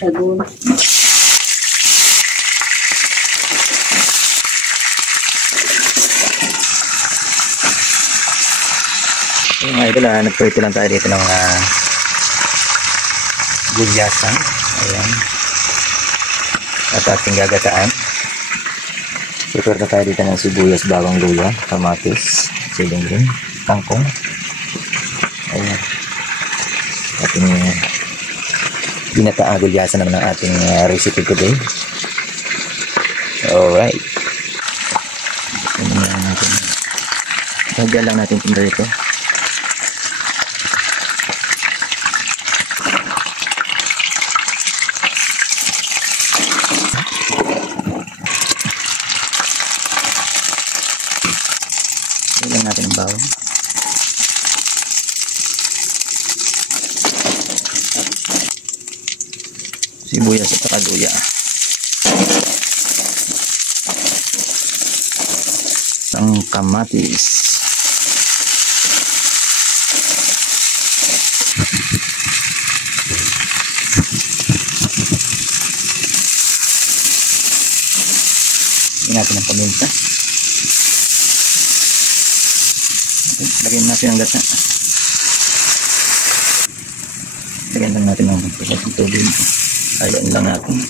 siya doon. Yung mga idol, nagprito lang tayo dito ng gulyasan. Ayan. At ating gagataan. Prepare na tayo dito ng sibuyas, bawang luya, kamatis, siling green, kangkong. Ayan. Ating ginataan gulyasan naman ang ating recipe today. Alright. Lagyan lang natin ito dito. Lagyan natin ang bawang. Sibuyas at luya. Ang kamatis. Lagyan natin ang paminta. Lagyan natin ang gata. Lagyan lang natin ang tubig. Ayan lang natin.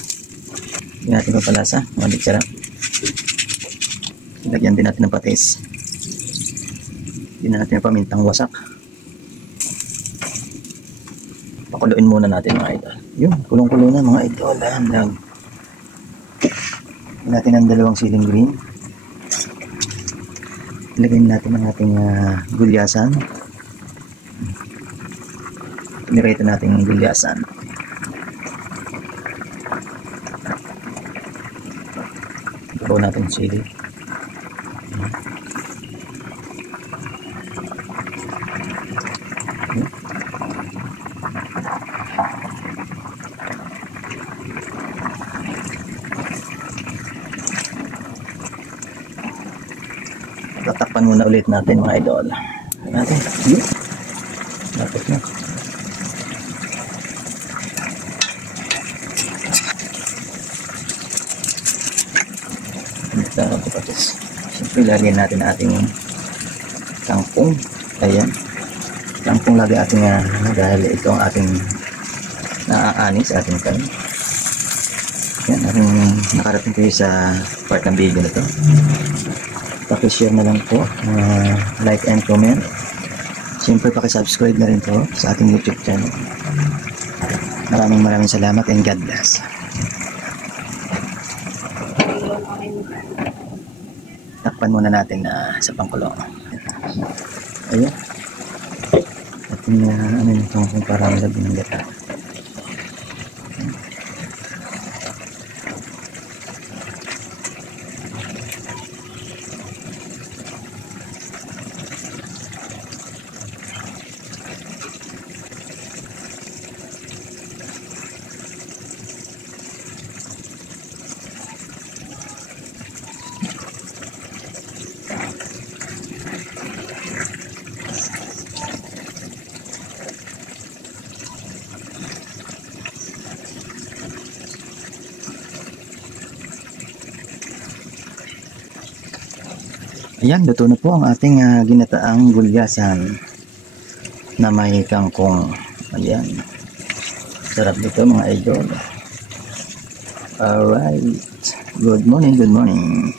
Lagyan natin papalasa. Malig sarap. Lagyan din natin ng patis. Lagyan natin ang pamintang wasak. Pakuluin muna natin mga idol. Yun, kulong-kulo na mga idol. Lagyan natin ang dalawang siling green. Ilagay natin ang ating gulyasan. Nirito natin ang gulyasan. Ito natin ang sili. Tatakpan muna ulit natin mga idol. Natin. Dapat na. Siyempre lagyan natin ating kangkong. Ayan. Kangkong lagi ating dahil ito ang ating naaanis sa ating kanin. Yan, ating nakarating kayo sa part ng video na ito. Paki-share na lang po, like and comment. Siyempre paki-subscribe na rin po sa ating YouTube channel. Maraming salamat and God bless. Takpan muna natin sa pangkulo. Ayan. At ano yung kung parang lagyan ng gata. Ayan, luto na po ang ating ginataang gulyasan na may kangkong. Ayan. Sarap dito mga idol. Alright. Good morning, good morning.